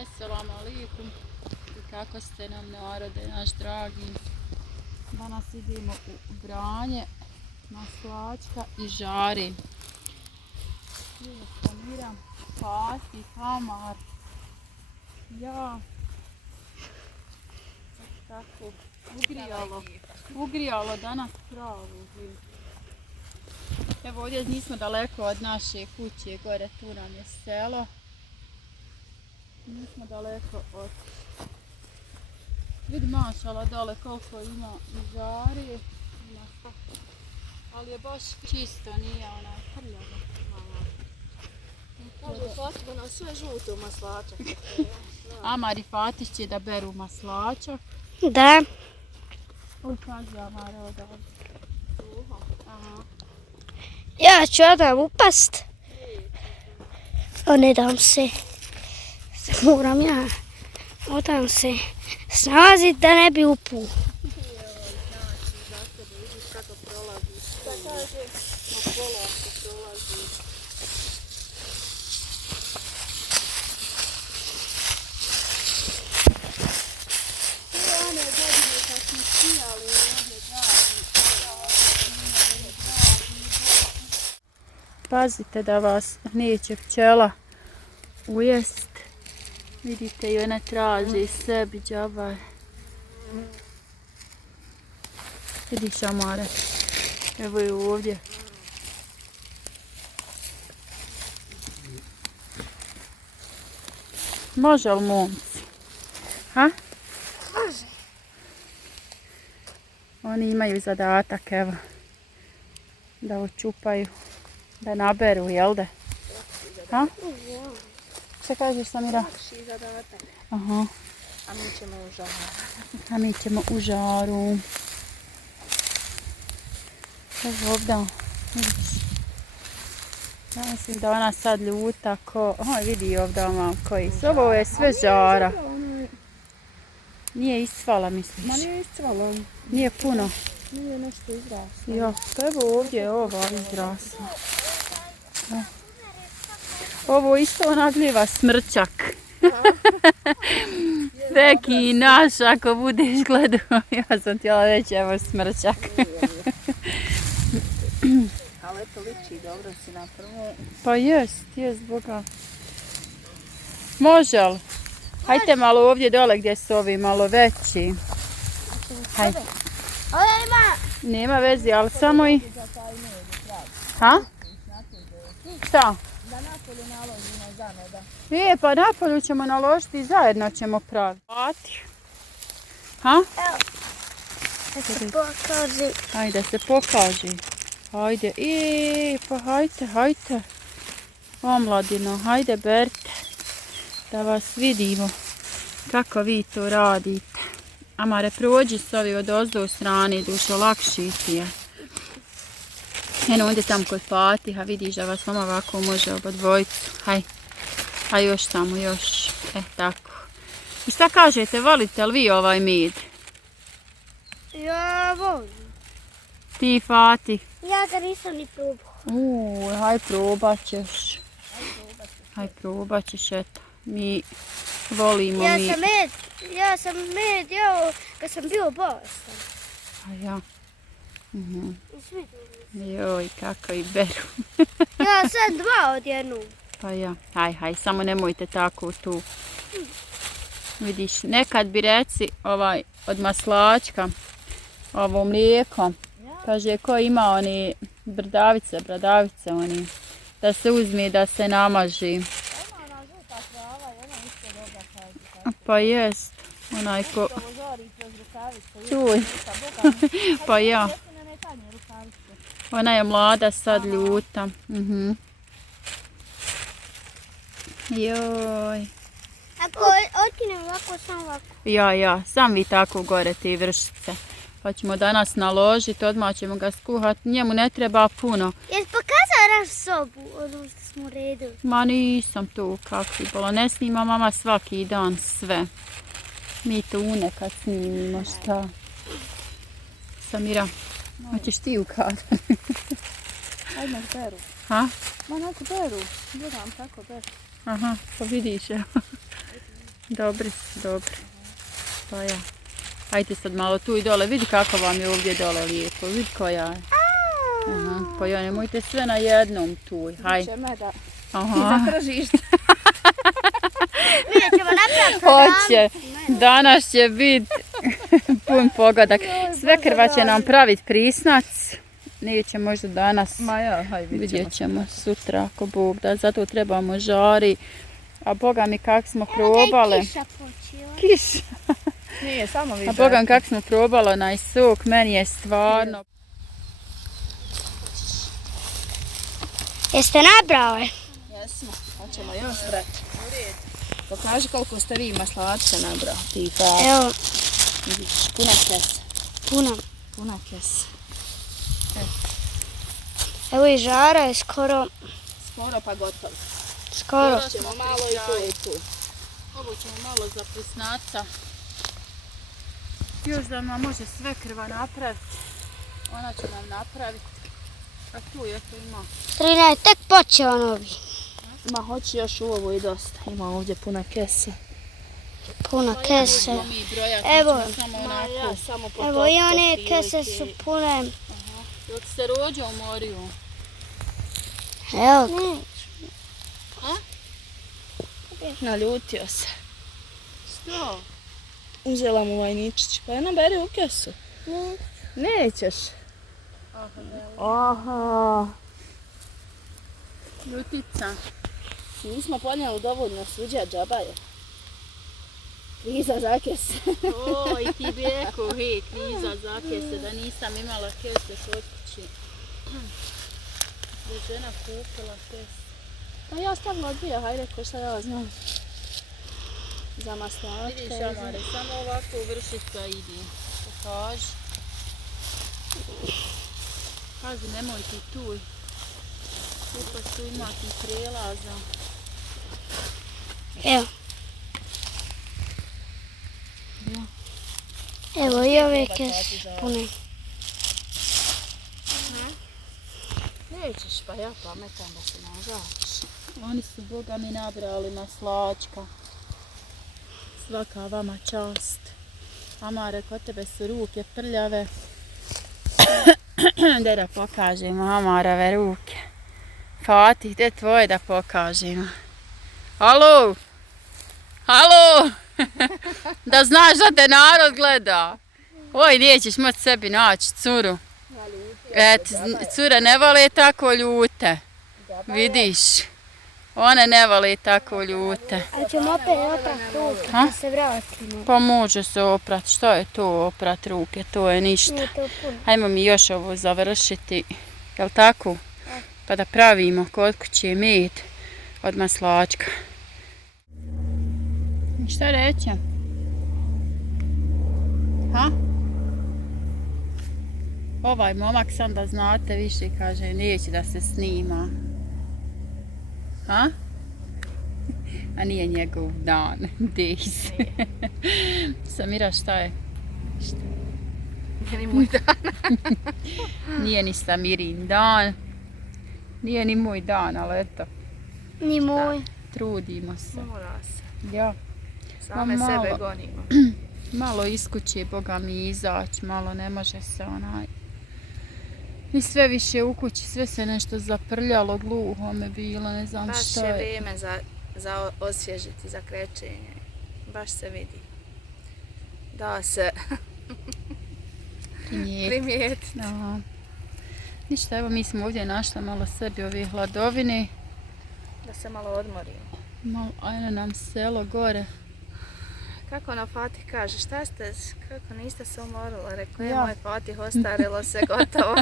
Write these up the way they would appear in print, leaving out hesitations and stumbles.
Assalamu alaikum i kako ste nam narode naš dragi. Danas idemo u branje maslačka i žari. Samira, Fati, Tamar, ja. Tako, ugrijalo danas pravo. Evo ovdje nismo daleko od naše kuće, gore tu nam je selo. Nismo daleko od... Vidi mašala dole koliko ima i žari. Ali je baš čisto, nije onaj prljavo. Kaže Fatih da nam sve žuto maslačak. Amar i Fatih će da beru maslačak. Da. Ukaži Amar odavde. Ja ću odam upast. O, ne dam se. Moram ja. Odam se snalazit da ne bi upu. Pazite da vas neće pčela ujest. Vidite i ona traži sebi džabar. Vidiš Amare? Evo je ovdje. Može li momci? Ha? Može. Oni imaju zadatak, evo. Da očupaju. Da naberu, jel da? Ha? Šta kažeš Samira? Lakši zadatak. Aha. A mi ćemo u žaru. A mi ćemo u žaru. Evo ovdje, vidiš. Ja mislim da ona sad ljuta ko... Aha, vidi ovdje mam koji su. Ovo je sve žara. Nije iscvala, misliš? Ma nije iscvala. Nije puno. Nije nešto izraslo. Ja, pa evo ovdje je ova izrasla. Ja. Ovo isto ona gljiva smrčak. Neki naš, ako budeš gledao, ja sam htjela reći evo smrčak. Ali eto liči, dobro si na prvo. Pa jest Boga. Može li? Hajte malo ovdje dole gdje su ovi malo veći. Hajde. Ovdje ima. Nema veze, ali samo i... Ha? Šta? Da napolju naložimo zanoda. Pa napolju ćemo naložiti i zajedno ćemo praviti. Ha? Evo. Da se pokaže. Hajde se pokaži. Hajde, pa hajte. Omladino, hajde berte. Da vas vidimo kako vi to radite. Amare, prođi s ovi od ozdo strane, dušo, lakši ti je. Eno, ovdje tam kod Fatiha, vidiš da vas mama ovako može oba dvojicu. Haj još tamo, još. Tako. I šta kažete, volite li vi ovaj med? Ja volim. Ti, Fatih? Ja ga nisam ni probao. Haj probat ćeš. Haj probat ćeš, eto. Mi volimo Ja med. sam med jeo kad sam bio bolestan. A ja. I svi dobili. Joj, kako i beru. Ja sam dva odjednom. Pa ja. Haj, samo nemojte tako tu. Vidiš, nekad bi reci od maslačka, ovo mlijeko, kaže ko ima oni bradavice oni, da se uzme da se namaži. Ima ona žuta trava i ona isto dobra kaže. Pa jest, onaj ko... Ovo žori kroz rukavice. Čuj, pa ja. Ne tanje rukavice. Ona je mlada sad ljuta. Joj. Ako otkinem ovako, samo ovako. Ja, sam vi tako gore ti vršice. Pa ćemo danas naložiti, odmah ćemo ga skuhati, njemu ne treba puno. Jesi pokazao naš sobu, ono što smo uredili? Ma nisam tu kakvi bilo, ne snima mama svaki dan sve. Mi to unekad snimimo, šta? Samira, hoćeš ti ukazati? Ajde nek beru. Ha? Ma nek beru. Gledam kako beru. Aha, pa vidiš, evo. Dobri su, dobri. Pa ja. Ajde sad malo tu i dole, vidi kako vam je ovdje dole lijepo, vidi koja je. Aha, pa ja, nemojte sve na jednom tu, haj. Će me da Aha. zakržiš. Vidjet ćemo napraviti Hoće, danas će biti pun pogodak. Sve krva će nam praviti prisnac, neće možda danas, Ma ja, haj vidjet ćemo sutra ako Bog da, zato trebamo žari. A Boga mi kak smo probale. Kiša počela. Kiša. Nije, samo vi A Boga mi kak smo probali onaj sok, meni je stvarno... Jeste nabrali? Jesmo, hoćemo još brati. Pokaži koliko ste vi maslačka nabrali. Ti pa, Evo, vidiš, puna kesa. puno. Puna kesa. Evo i žara je skoro. Skoro pa gotovo. Skoro. Ćemo malo i tu i tu. Ovo ćemo malo za prisnaca. Još da nam može sve krva napraviti. Ona će nam napraviti. A tu je to ima. Strina je tek počeo novi. Ma hoće još u ovo i dosta. Ima ovdje puna kesa. Puno kese. Možemo mi brojati, Evo. mi ćemo samo onako. Samo po Evo i one kese su pune. Dok se rođa u moriju. Evo. Naljutio se. Što? Uzela mu vajničić. Pa jedna beri u kesu. Nećeš. Aha. Ljutica. Nismo ponijeli dovoljno suđa, džaba je. Kriza za kese. Oj, ti bi rekao, hej, kriza za kese, da nisam imala kese kod kući. Da je žena kupila kese. Pa ja stavila dvije, hajde, ko šta ja znam. Za maslačke. Vidiš, Amare, samo ovako vršica idi. Pokaži. Pazi, nemoj ti tu. Tu pa tu ima ti prelaza. Evo. Ja. Evo i ove kese pune. Nećeš, pa ja pametam da se nažališ. Oni su, Boga mi, nabrali maslačka. Svaka vama čast. Amare, kod tebe su ruke prljave. Gdje da pokažemo Amarove ruke. Fatih, gdje tvoje da pokažemo? Halo? Halo? Da znaš da te narod gleda. Oj, nećeš moći sebi naći curu. Cure ne vole tako ljute. Vidiš? One ne vole tako ljute. A ćemo opet oprat ruke da se vratimo. Pa može se oprat. Što je to oprat ruke? To je ništa. Nije to puno. Hajmo mi još ovo završiti. Jel tako? Pa da pravimo kod kuće med od maslačka. Šta reći? Ha? Ovaj momak sam da znate više kaže neće da se snima. Ha? A nije njegov dan. Days. Samira, šta je? Nije ni moj dan. Nije ni Samirin dan. Nije ni moj dan, ali eto, Ni moj. trudimo se. Mora se. Ja, Same Ma malo. sebe gonimo. malo iz kuće, Boga mi, izaći, malo ne može se onaj. I sve više u kući, sve se nešto zaprljalo, gluho me bilo, ne znam Baš što je je. vrijeme za osvježiti, za krećenje. baš se vidi. Da se primijetiti. Aha. Ništa, evo mi smo ovdje našli malo sebi ove hladovine. Da se malo odmorimo. Malo, ajde nam selo gore. Kako ono Fatih kaže, šta ste, kako niste se umorili? Rekao, Ja. moj Fatih, ostarilo se, gotovo.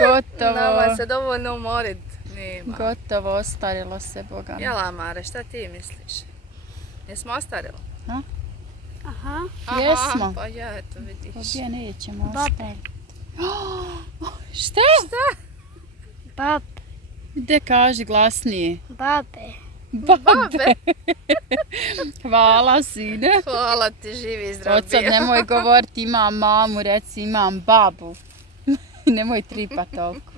Gotovo. Nama se dovoljno umorit nema. Gotovo, ostarilo se, Boga mi. Jel, Amare, šta ti misliš? Jesmo ostarili? Aha. Jesmo. Pa ja, eto vidiš. Ovdje nećemo Babe. ostaviti. Šta? Bab. Gdje kaži glasnije? Babe. Babe, Hvala, sine. hvala ti, živi i zdrav Od sad bio. nemoj govoriti imam mamu, reci imam babu. Nemoj tripat toliko.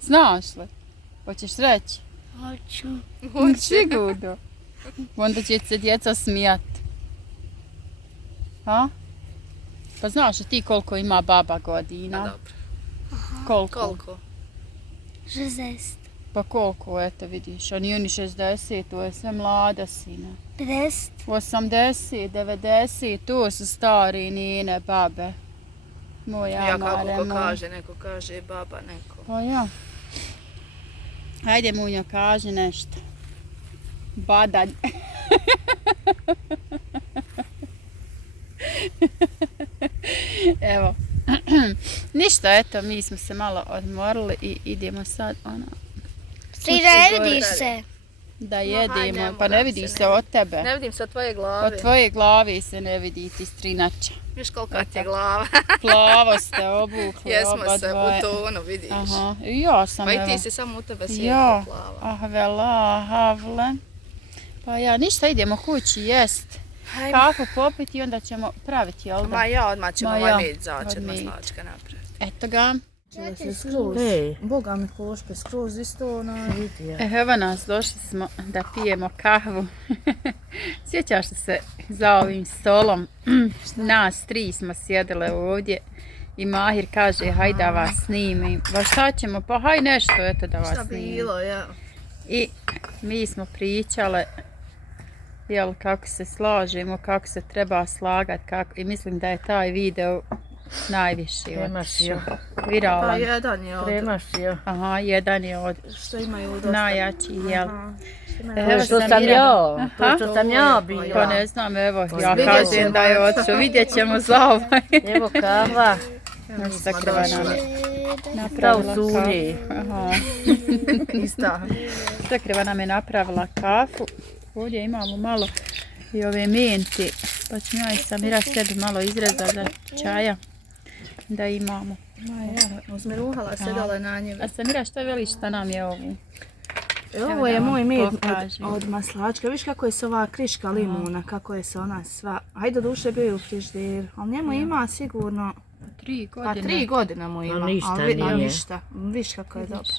Znaš li? Hoćeš reći? Hoću. Sigurno. Onda će se djeca smijat. A? Pa znaš li ti koliko ima baba godina? A dobro. Koliko? Koliko? 60. Pa koliko, eto vidiš, oni 60, to je sve mlada sina. 50. 80, 90, to su stari nine babe. Moja Ja kako Amare, ko moj. kaže, neko kaže baba, neko. Pa ja. Hajde Munjo, kaži nešto. Badalj. Evo. Ništa, eto, mi smo se malo odmorili i idemo sad Ti ne vidiš se. da hajde, jedemo. ne Pa ne moram vidi se, se ne od tebe. Ne vidim se od tvoje glave. Od tvoje glavi se ne vidi ti strinača. Viš kolika ti je Eto. glava. Plavo ste obukli Jesmo oba se dvoje. u tonu, vidiš. Aha, i ja sam Pa i evo. ti si samo u tebe Ja, svijetla plava. ah vela, havle. Pa ja, ništa, idemo kući jest. Hajmo. Kafu popiti i onda ćemo praviti, jel da? Ma ja, odmah ćemo Ma ovaj ja, med začet od med. maslačka napraviti. Eto ga. Boga mi koške, skroz isto ono. Evo nas, došli smo da pijemo kahvu. Sjećaš li se za ovim stolom? Nas tri smo sjedile ovdje i Mahir kaže hajde da vas snimim. Pa šta ćemo? Pa haj nešto eto da vas Šta snimim. bilo, ja. I mi smo pričale jel, kako se slažemo, kako se treba slagati i mislim da je taj video najviše Premašio. Pa viralan. jedan je od... Premašio. Aha, jedan je od Što imaju dosta. najjači, jel? Aha. Evo To što sam sam Mira. ja, to Aha. što sam ja Pa bila. ne znam, evo, ja vidjet kažem ćemo. da je otišao, vidjet ćemo za ovaj. Evo kava, Sakrva nam je šta u napravila sulji. kafu. Aha. Ista. Sakrva nam je napravila kafu. Ovdje imamo malo i ove menti, pa ću ja i Samira sebi malo izrezati za čaja da imamo. Ma ja, uzmiruhala se dole na njega. A Samira, šta veliš šta nam je ovu? Ovo je da vam moj med pokažem. od maslačka. Viš kako je se ova kriška limuna, kako je se ona sva... Hajde duše bio je u frižderu, ali njemu ima sigurno... 3 Pa godine. 3 godine mu ima, ništa ali nije. ništa. Viš kako je dobro.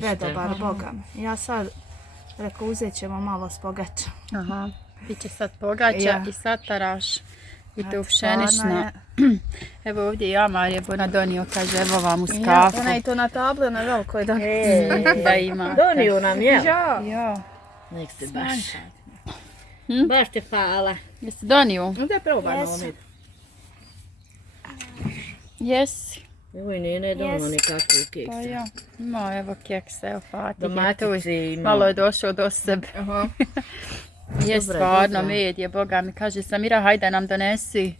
Predobar, Boga mi. Ja sad, rekao, uzet ćemo malo s pogača. Aha. Biće sad pogača Ja. i sataraš i to Stvarno pšenična. je. Evo ovdje ja Marija Bona donio, kaže evo vam uz Ja, kafu. ona je to na tablu na velikoj da. Da ima. Donio nam je. Ja. Nek se baš. Baš te hvala. Jesi donio? Da je probaj malo Jesam. med. Jesi. Evo i nene dono nekakvu Pa keksa. ja. Ma evo keksa, evo Fatih. je tu. Domatice ima. Malo je došao do sebe. Aha. Je Dobra, stvarno dobra. med je, Boga mi kaže Samira hajde nam donesi.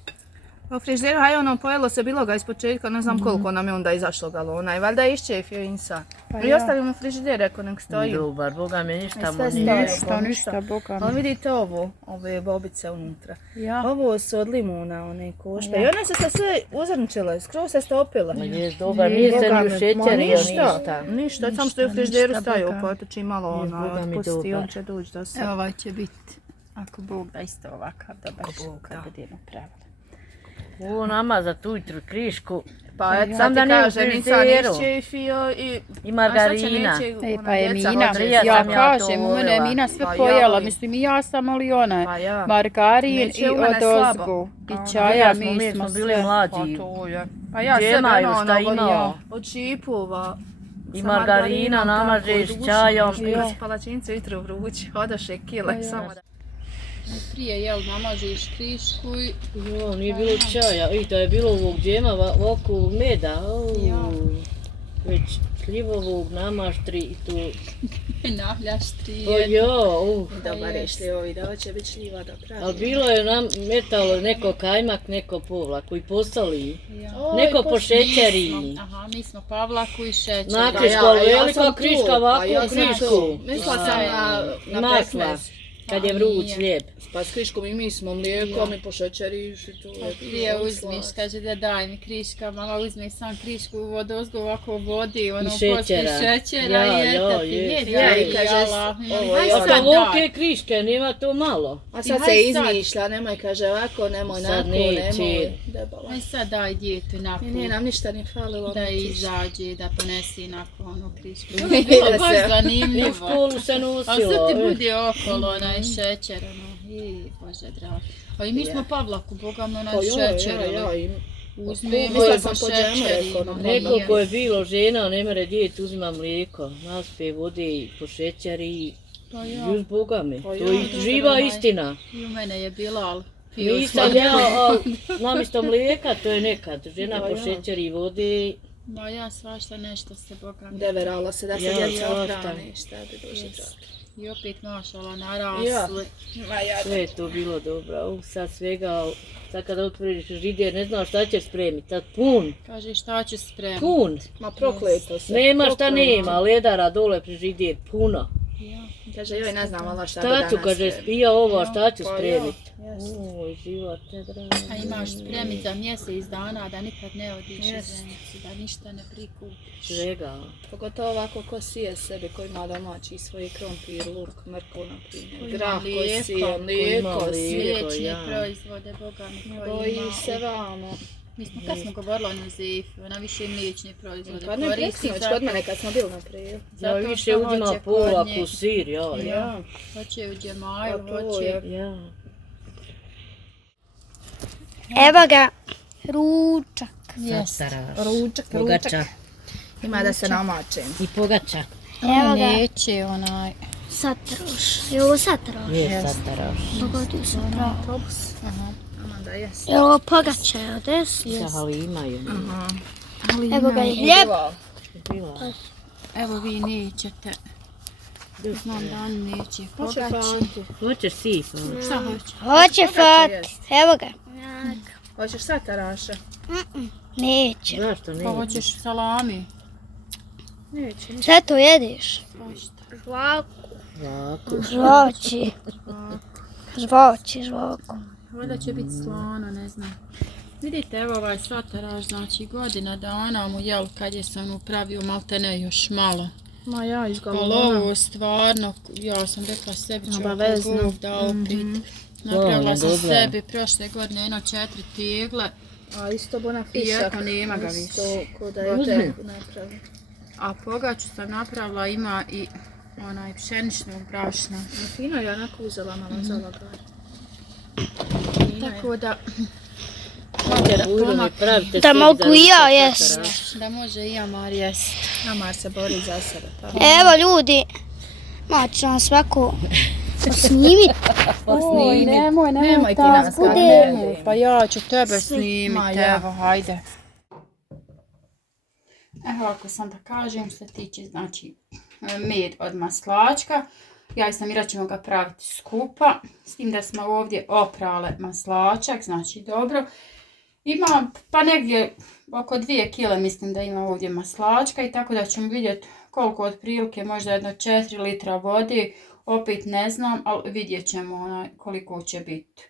U frižderu, haj ono, pojelo se bilo ga ispočetka, ne znam koliko nam je onda izašlo galona i valjda je iščefio insa. Pa I ja. ostavimo frižider, rekao nek stoji. Dobar, Boga mi ništa mu Sve nije. stoji. Ništa, Boga Ali mi. vidite ovo, ove bobice unutra. Ja. Ovo su od limuna, one košpe. Ja. I one su se sve uzrnčile, skroz se stopile. Ma je dobar, Je, nije se Boga ni mi, ušećerio ništa. ništa. Ništa, samo što je u frižderu ništa, stajao, Boga. pa otoči malo Je, ona, Boga mi otpusti, on dobar. će doći do se. Evo ovaj će biti, ako Bog da isto ovakav dobar Ako Bog kad da. budemo pravili. Ovo namazat ujutru krišku Pa eto, Sam sad da ti nije u kažem, Insa frižideru. iščefio i... i margarina. Pa je Mina, hoće, ja sam ja to kažem, u mene je voljela. Mina sve Pa ja pojela, volim. mislim i ja sam, ali ona Pa ja. margarin Neće i u mene slabo. odozgu A, i čaja, mi smo bili sve. mlađi. Pa ja sebe Džemaju ono, šta ono, imao. od šipova. I sa margarina namažeš tako, čajom. dušno, i palačince jutro vrući, odaše kile, Pa ja. samo da... Prije, jel, namažiš krišku i... Jo, nije bilo čaja. I da je bilo ovog džema, ovako meda. Ja. Već šljivovog namaštri i tu. Nahljaštri. O jo, Dobar je šljivovi, da će biti šljiva da pravi. ali bilo je nam metalo neko kajmak, neko povlaku i posoli. Ja. Neko po šećeri. Aha, mi smo pavlaku i šećer. Na krišku, ali velika kriška ovako ja u sam krišku. tu. Mislila sam na Masla, pekmez. kad je vruć lijep. Pa s kriškom i mi smo mlijekom i po šećeriš i to je. Prije uzmiš, kaže da daj mi kriška, mama uzmi sam krišku u vodozgu ovako vodi, ono šećera. poslije šećera Ja, i ja, eto ti je. Ja, i jedi, kaže, jala. ovo je Aj, ono. sad A volke daj. kriške, nema to malo. A sad Aj, se sad. izmišlja, nemoj kaže ovako, nemoj Sad nako, neće. nemoj debala. Aj sad daj djetu Nije naput, nam ništa ni falilo. da niti izađe, da ponesi nakon onu krišku. Da To je bilo se- baš U zanimljivo. školu se A nosilo. sad ti bude okolo onaj šećer, ono, i bože dragi. A i mi smo pavlaku, bogam, onaj Pa šećer, ja, i uzmi, mislila mi sam smo po džemu, šećer, rekao, imamo. neko Neko ko je bilo žena, ne mere djeti, uzima mlijeko, naspe vode i po šećer i Pa ja, just Boga me. Pa To ja, je dobro, živa onaj. istina. i u mene je bila, ali pio Nisam sam. ja, ali namjesto mlijeka, to je nekad. Žena Ja, po ja. šećer i vode. Ma ja svašta nešto se boga mi. deverala se da se Ja, djeca svašta. ohrane, šta bi bože dragi. I opet mašala narasli. Ma ja, Sve je to bilo dobro. Sad svega, sad kada otvoriš žider, ne znaš šta će spremiti. Sad pun, Kaže šta će spremiti. pun. ma prokleto se. Nema šta prokleto. nema, ledara dole pri žider, puno. Ja. Kaže, joj, ne znam vala šta bi Šta danas ću, kaže, spremiti. spija ovo, šta ću Pa ja, spremiti? jeste. Oj, život ne drago. A imaš spremiti za mjesec dana da nikad ne odiš iz Jest. Zenice, da ništa ne prikupiš. Svega. Pogotovo ovako ko sije sebi, ko ima domaći svoj krompir, luk, mrkvu, na Ko primjer, ima grah koji mlijeko, sije, ko mlijeko ima sije. mlijeko. Mliječne ja. proizvode, boga mi koji Boji ima. se vamo. Mi smo, kad smo govorili o Nuzifu, ona više mliječne proizvode Pa ne koristi preksinoć, zato- kod mene kad smo bili na prijevu. Ja zato više što uzimam hoće pola kod nje. ku sir, ja. Ja. Hoće u džemaju, Pa to hoće... je. Ja. Evo ga, ručak. Ručak, Pogača. Ima da se namačem. I pogača. Evo ga, Neće onaj... satroš. Je ovo satroš? Je sataraš. Pogodio sam pravo. Autobus. Aha, da jes. Je ovo pogača, je desno? Ali imaju. Evo ga i hljeb. Bila. Evo vi nećete. Znam da on neće. Hoće Pogače. fanti. Hoćeš sif? Šta hoće? Hoće fat. jest. Evo ga. Hoćeš sataraše? Neće. Zašto ne? Pa hoćeš salami? Neće. Sve to jediš? Svašta. Ovako. Žvoći. Žvoku. Valjda će biti slano, ne znam. Vidite, evo ovaj sataraš, znači godina dana mu jel kad je sam upravio maltene još malo. Ma ja Ali izgalona. ovo stvarno, ja sam rekla sebi ću Obavezno. ako Bog da opet. Napravila sam dobro. sebi prošle godine jedno 4 tegle, A isto bona I fiša. eto, nema ga više. Isto ko da je Uzmi. teku napravi. a pogaču sam napravila, ima i onaj pšeničnog brašna. No, fino je onako uzela mama za lagar. Tako da, Ujdo mi pravite Da sebi mogu za i ja ručak jest. sataraš. da može i Amar jest. Amar se bori za sebe. Pa. Evo ljudi, maću nam svako snimit. Oj, Nemoj ti nas kad ne. Pa ja ću tebe Ma snimiti, ja. evo, hajde. Evo, ako sam da kažem, što se tiče, znači, med od maslačka. Ja i Samira ćemo ga praviti skupa, s tim da smo ovdje oprale maslačak, znači dobro. Ima pa negdje oko 2 kile mislim da ima ovdje maslačka i tako da ćemo vidjeti koliko otprilike, možda jedno 4 litra vode, opet ne znam, ali vidjet ćemo koliko će biti.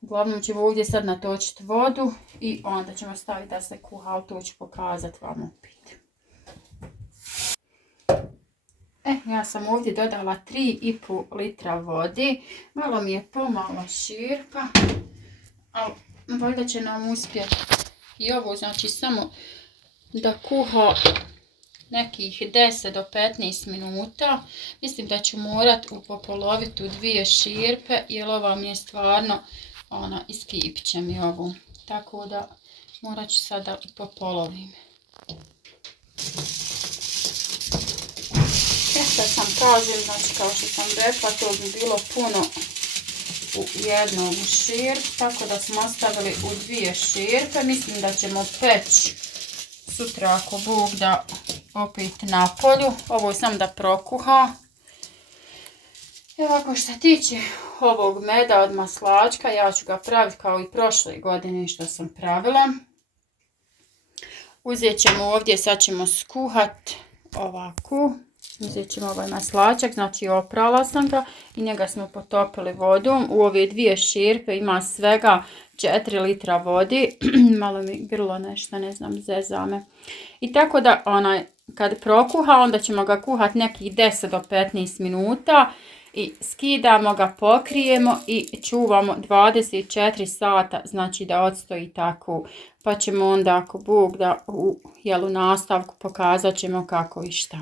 Uglavnom ćemo ovdje sad natočiti vodu i onda ćemo staviti da se kuha, ali to ću pokazati vam opet. Ja sam ovdje dodala 3,5 litra vode, malo mi je pomalo širpa, ali valjda će nam uspjeti i ovo, znači samo da kuha nekih 10 do 15 minuta. Mislim da ću morat upopoloviti u 2 širpe, jer ova mi je stvarno, iskipit će mi ovu, tako da morat ću sada upopolovim. Sad sam kažem, znači kao što sam rekla, to bi bilo puno u jednu širku, tako da smo ostavili u 2 širpe. Mislim da ćemo peći sutra ako Bog da opet na polju. Ovo je samo da prokuha. I ovako što tiče ovog meda od maslačka, ja ću ga praviti kao i prošle godine što sam pravila. Uzet ćemo ovdje, sad ćemo skuhat ovako. Uzet ćemo ovaj maslačak, znači oprala sam ga i njega smo potopili vodom. U ove 2 širpe ima svega 4 litra vodi. Malo mi grlo nešto, ne znam, zeza me. I tako da kad prokuha, onda ćemo ga kuhati nekih 10 do 15 minuta. I skidamo ga, pokrijemo i čuvamo 24 sata, znači da odstoji tako. Pa ćemo onda, ako Bog da u nastavku pokazat ćemo kako i šta.